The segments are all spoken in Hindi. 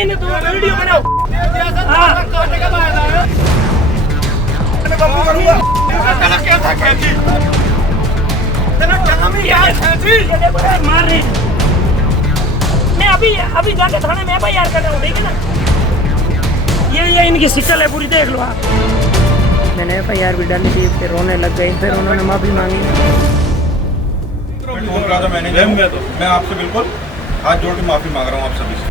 नहीं तुम वीडियो बनाओ। मार रहे मैं अभी जाके थाने में FIR कर रहा हूँ, ठीक है ना। ये इनकी शिकल है पूरी, देख लो आप। मैंने FIR भी डाली थी, फिर रोने लग गई, फिर उन्होंने माफी मांगी। मैं आपसे बिल्कुल हाथ जोड़ के माफी मांग रहा हूँ आप सभी से।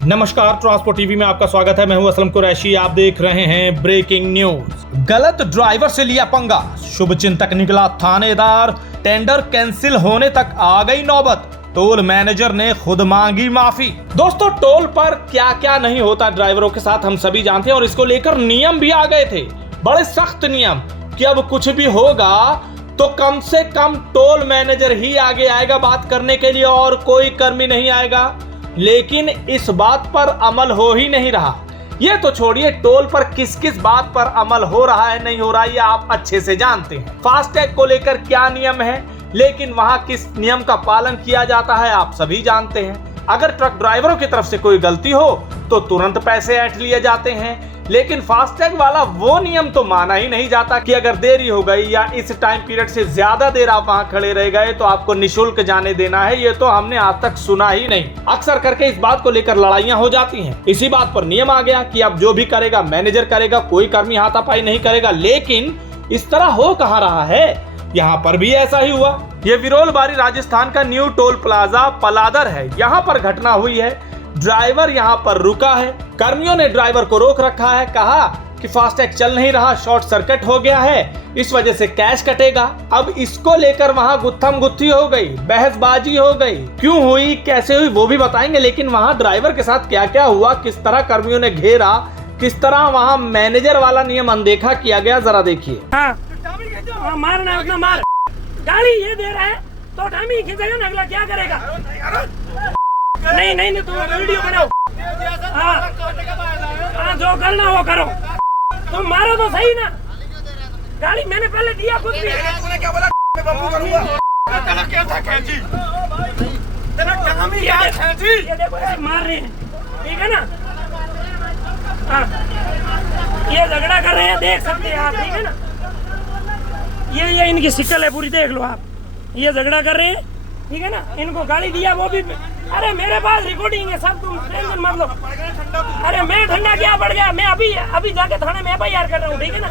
नमस्कार, ट्रांसपोर्ट टीवी में आपका स्वागत है। मैं हूं असलम कुरैशी। आप देख रहे हैं ब्रेकिंग न्यूज। गलत ड्राइवर से लिया पंगा, शुभचिंतक निकला थानेदार। टेंडर कैंसिल होने तक आ गई नौबत, टोल मैनेजर ने खुद मांगी माफी। दोस्तों, टोल पर क्या क्या नहीं होता ड्राइवरों के साथ हम सभी जानते हैं, और इसको लेकर नियम भी आ गए थे, बड़े सख्त नियम कि अब कुछ भी होगा तो कम से कम टोल मैनेजर ही आगे आएगा बात करने के लिए, और कोई कर्मी नहीं आएगा। लेकिन इस बात पर अमल हो ही नहीं रहा। ये तो छोड़िए, टोल पर किस किस बात पर अमल हो रहा है नहीं हो रहा है, ये आप अच्छे से जानते हैं। फास्टैग को लेकर क्या नियम है, लेकिन वहां किस नियम का पालन किया जाता है आप सभी जानते हैं। अगर ट्रक ड्राइवरों की तरफ से कोई गलती हो तो तुरंत पैसे ऐंठ लिए जाते हैं, लेकिन फास्टैग वाला वो नियम तो माना ही नहीं जाता कि अगर देरी हो गई या इस टाइम पीरियड से ज्यादा देर आप वहां खड़े रह गए तो आपको निशुल्क जाने देना है। ये तो हमने आज तक सुना ही नहीं। अक्सर करके इस बात को लेकर लड़ाइयां हो जाती हैं। इसी बात पर नियम आ गया कि अब जो भी करेगा मैनेजर करेगा, कोई कर्मी हाथापाई नहीं करेगा। लेकिन इस तरह हो कहां रहा है, यहाँ पर भी ऐसा ही हुआ। ये विरोलबारी राजस्थान का न्यू टोल प्लाजा पलादर है। यहाँ पर घटना हुई है, ड्राइवर यहाँ पर रुका है, कर्मियों ने ड्राइवर को रोक रखा है, कहा कि फास्टैग चल नहीं रहा, शॉर्ट सर्किट हो गया है, इस वजह से कैश कटेगा। अब इसको लेकर वहां गुत्थम गुत्थी हो गई, बहसबाजी हो गई। क्यों हुई, कैसे हुई, वो भी बताएंगे। लेकिन वहां ड्राइवर के साथ क्या क्या हुआ, किस तरह कर्मियों ने घेरा, किस तरह वहां मैनेजर वाला नियम अनदेखा किया गया, जरा देखिए। मारना उतना मार, गाड़ी ये दे रहा है तो टाइमिंग खींचेगा ना, अगला क्या करेगा। नहीं तुम वीडियो बनाओ। हाँ, जो करना वो करो, तुम मारो तो सही ना। गाड़ी मैंने पहले दिया खुद भी। मार रहे हैं, ठीक है ना। हाँ, ये झगड़ा कर रहे हैं, देख सकते हैं आप, ठीक है ना। ये इनकी शिकल है पूरी, देख लो आप। ये झगड़ा कर रहे हैं, ठीक है ना। इनको गाड़ी दिया वो भी, अरे मेरे पास रिकॉर्डिंग है सब, तुम टेंशन मत लो। अरे मैं ठंडा क्या पड़ गया, मैं अभी जाके थाने में FIR कर रहा हूँ, ठीक है ना।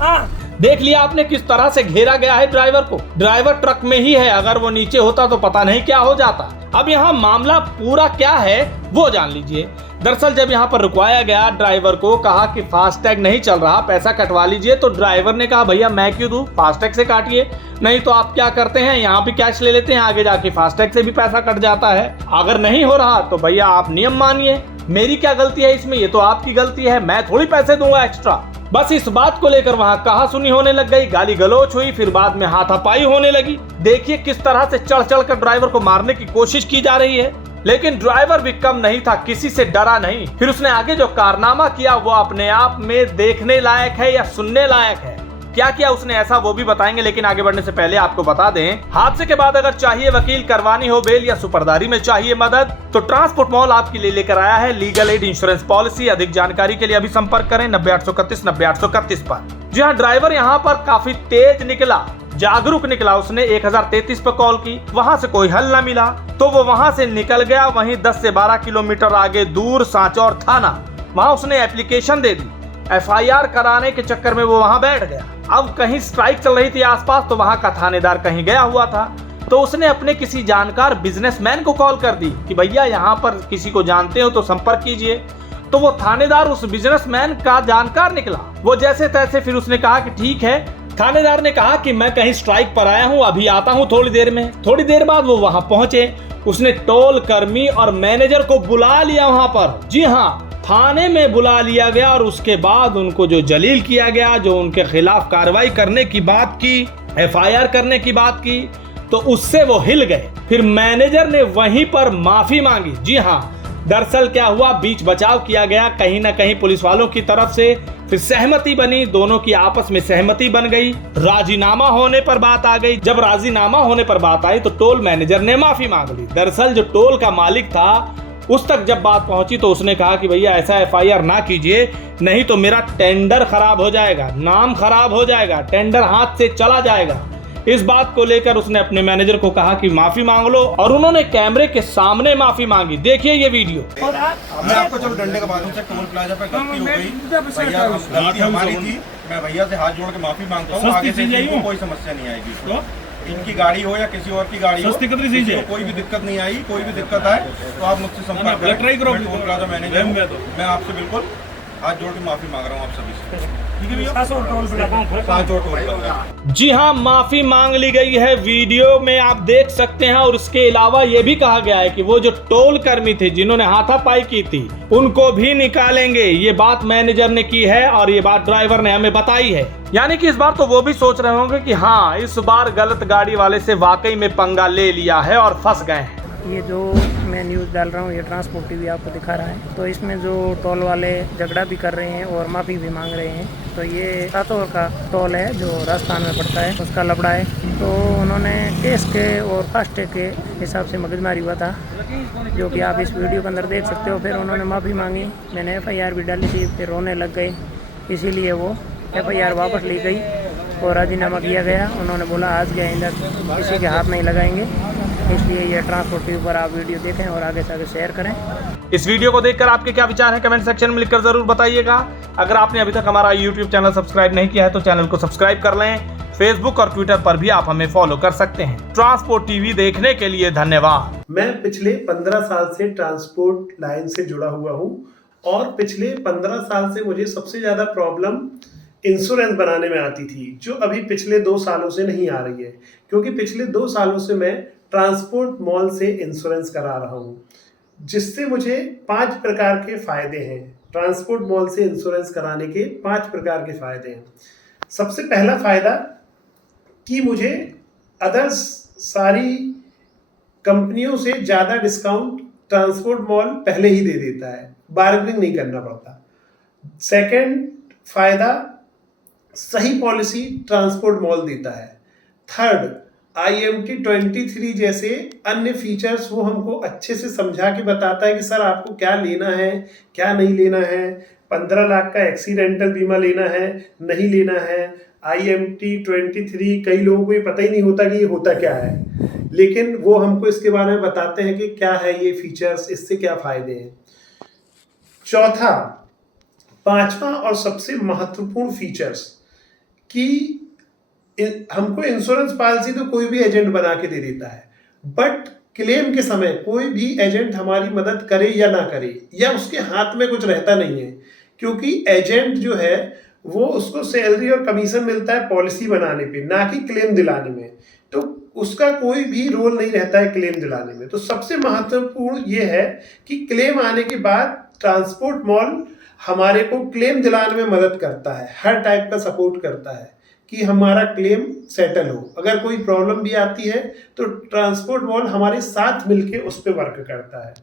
हाँ, देख लिया आपने किस तरह से घेरा गया है ड्राइवर को। ड्राइवर ट्रक में ही है, अगर वो नीचे होता तो पता नहीं क्या हो जाता। अब यहाँ मामला पूरा क्या है वो जान लीजिए। दरअसल जब यहाँ पर रुकवाया गया, ड्राइवर को कहा कि फास्टैग नहीं चल रहा, पैसा कटवा लीजिए, तो ड्राइवर ने कहा भैया मैं क्यों दूं, फास्टैग से काटिए। नहीं तो आप क्या करते हैं, यहाँ भी कैश ले लेते हैं, आगे जाके फास्टैग से भी पैसा कट जाता है। अगर नहीं हो रहा तो भैया आप नियम मानिए, मेरी क्या गलती है इसमें, ये तो आपकी गलती है, मैं थोड़ी पैसे दूंगा एक्स्ट्रा। बस इस बात को लेकर वहां कहा सुनी होने लग गई, गाली गलौच हुई, फिर बाद में हाथापाई होने लगी। देखिए किस तरह से चढ़ चढ़ कर ड्राइवर को मारने की कोशिश की जा रही है। लेकिन ड्राइवर भी कम नहीं था, किसी से डरा नहीं। फिर उसने आगे जो कारनामा किया वो अपने आप में देखने लायक है या सुनने लायक है। क्या किया उसने ऐसा वो भी बताएंगे, लेकिन आगे बढ़ने से पहले आपको बता दें, हादसे के बाद अगर चाहिए वकील करवानी हो बेल या सुपरदारी में चाहिए मदद, तो ट्रांसपोर्ट मॉल आपके लिए लेकर आया है लीगल एड इंश्योरेंस पॉलिसी। अधिक जानकारी के लिए अभी संपर्क करें 90-831-90-831 पर। जी हाँ, ड्राइवर यहाँ पर काफी तेज निकला, जागरूक निकला। उसने 1033 पर कॉल की, वहां से कोई हल न मिला तो वो वहां से निकल गया। वहीं 10 से 12 किलोमीटर आगे दूर सांचौर थाना, वहां उसने एप्लीकेशन दे दी। FIR कराने के चक्कर में वो वहां बैठ गया। अब कहीं स्ट्राइक चल रही थी आसपास, तो वहां का थानेदार कहीं गया हुआ था, तो उसने अपने किसी जानकार बिजनेसमैन को कॉल कर दी कि भैया यहाँ पर किसी को जानते हो तो संपर्क कीजिए। तो वो थानेदार उस बिजनेसमैन का जानकार निकला। वो जैसे तैसे फिर उसने कहा कि ठीक है। थानेदार ने कहा कि मैं कहीं स्ट्राइक पर आया हूँ, अभी आता हूँ थोड़ी देर में। थोड़ी देर बाद वो वहां पहुंचे। उसने टोल कर्मी और मैनेजर को बुला लिया वहां पर। जी हाँ, थाने में बुला लिया गया, और उसके बाद उनको जो जलील किया गया, जो उनके खिलाफ कार्रवाई करने की बात की, FIR करने की बात की, तो उससे वो हिल गए। फिर मैनेजर ने वहीं पर माफी मांगी। जी हाँ, दरअसल क्या हुआ, बीच बचाव किया गया कहीं ना कहीं पुलिस वालों की तरफ से। फिर सहमति बनी, दोनों की आपस में सहमति बन गई, राजीनामा होने पर बात आ गई। जब राजीनामा होने पर बात आई तो टोल मैनेजर ने माफी मांग ली। दरअसल जो टोल का मालिक था उस तक जब बात पहुंची तो उसने कहा कि भैया ऐसा FIR ना कीजिए, नहीं तो मेरा टेंडर खराब हो जाएगा, नाम खराब हो जाएगा, टेंडर हाथ से चला जाएगा। इस बात को लेकर उसने अपने मैनेजर को कहा कि माफी मांग लो, और उन्होंने कैमरे के सामने माफी मांगी। देखिए ये वीडियो। और आप मैं आपको चलो डंडे के माध्यम से टोल प्लाजा पे गलती हो गई भैया, गलती हमारी थी। मैं भैया से हाथ जोड़ के माफी मांगता हूँ। आगे से इनको कोई समस्या नहीं आएगी। इनकी गाड़ी हो या किसी और की गाड़ी हो, किसी को कोई भी दिक्कत नहीं आई। कोई भी दिक्कत आए तो आप मुझसे संपर्क करें। टोल प्लाजा मैनेजर हूं। मैं आपसे बिल्कुल हाथ जोड़ के माफी मांग रहा हूँ आप सभी से। जी हाँ, माफी मांग ली गई है, वीडियो में आप देख सकते हैं। और इसके अलावा ये भी कहा गया है कि वो जो टोल कर्मी थे जिन्होंने हाथापाई की थी उनको भी निकालेंगे। ये बात मैनेजर ने की है और ये बात ड्राइवर ने हमें बताई है। यानी कि इस बार तो वो भी सोच रहे होंगे कि हाँ, इस बार गलत गाड़ी वाले से वाकई में पंगा ले लिया है और फंस गए हैं। ये जो मैं न्यूज़ डाल रहा हूँ ये ट्रांसपोर्ट टीवी आपको दिखा रहा है। तो इसमें जो टोल वाले झगड़ा भी कर रहे हैं और माफ़ी भी मांग रहे हैं। तो ये सातोर का टोल है जो राजस्थान में पड़ता है, उसका लफड़ा है। तो उन्होंने केस के और फास्टैग के हिसाब से मगजमारी हुआ था, जो कि आप इस वीडियो के अंदर देख सकते हो। फिर उन्होंने माफ़ी मांगी, मैंने FIR भी डाली थी, फिर रोने लग गए। इसीलिए वो FIR वापस ली गई और राजीनामा किया गया। उन्होंने बोला आज के आइंदा किसी के हाथ नहीं लगाएंगे। इसलिए ये ट्रांसपोर्ट टीवी पर आप वीडियो देखें और आगे से आगे शेयर करें। इस वीडियो को देखकर आपके क्या विचार हैं कमेंट सेक्शन में लिखकर जरूर बताइएगा। अगर आपने अभी तक हमारा YouTube चैनल सब्सक्राइब नहीं किया है तो चैनल को सब्सक्राइब कर लें। फेसबुक और ट्विटर पर भी आप हमें फॉलो कर सकते हैं। ट्रांसपोर्ट टीवी देखने के लिए धन्यवाद। मैं पिछले 15 साल से ट्रांसपोर्ट लाइन से जुड़ा हुआ हूँ और पिछले 15 साल से मुझे सबसे ज़्यादा प्रॉब्लम इंश्योरेंस बनाने में आती थी, जो अभी पिछले 2 सालों से नहीं आ रही है। क्योंकि पिछले 2 सालों से मैं ट्रांसपोर्ट मॉल से इंश्योरेंस करा रहा हूँ, जिससे मुझे 5 प्रकार के फ़ायदे हैं। ट्रांसपोर्ट मॉल से इंश्योरेंस कराने के 5 प्रकार के फ़ायदे हैं। सबसे पहला फ़ायदा कि मुझे अदर्स सारी कंपनियों से ज़्यादा डिस्काउंट ट्रांसपोर्ट मॉल पहले ही दे देता है, बार्गेनिंग नहीं करना पड़ता। सेकंड फ़ायदा, सही पॉलिसी ट्रांसपोर्ट मॉल देता है। थर्ड, IMT 23 जैसे अन्य फीचर्स वो हमको अच्छे से समझा के बताता है कि सर आपको क्या लेना है, क्या नहीं लेना है। 15 लाख का एक्सीडेंटल बीमा लेना है, नहीं लेना है। IMT 23 कई लोगों को ये पता ही नहीं होता कि ये होता क्या है, लेकिन वो हमको इसके बारे में बताते हैं कि क्या है ये फीचर्स, इससे क्या फ़ायदे हैं। चौथा, 5वां और सबसे महत्वपूर्ण फीचर्स कि हमको इंश्योरेंस पॉलिसी तो कोई भी एजेंट बना के दे देता है, बट क्लेम के समय कोई भी एजेंट हमारी मदद करे या ना करे, या उसके हाथ में कुछ रहता नहीं है। क्योंकि एजेंट जो है वो उसको सैलरी और कमीशन मिलता है पॉलिसी बनाने पे, ना कि क्लेम दिलाने में। तो उसका कोई भी रोल नहीं रहता है क्लेम दिलाने में। तो सबसे महत्वपूर्ण ये है कि क्लेम आने के बाद ट्रांसपोर्ट मॉल हमारे को क्लेम दिलाने में मदद करता है, हर टाइप का सपोर्ट करता है कि हमारा क्लेम सेटल हो। अगर कोई प्रॉब्लम भी आती है तो ट्रांसपोर्ट मॉल हमारे साथ मिलके उस पर वर्क करता है।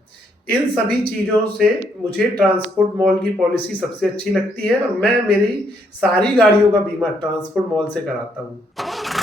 इन सभी चीज़ों से मुझे ट्रांसपोर्ट मॉल की पॉलिसी सबसे अच्छी लगती है और मैं मेरी सारी गाड़ियों का बीमा ट्रांसपोर्ट मॉल से कराता हूँ।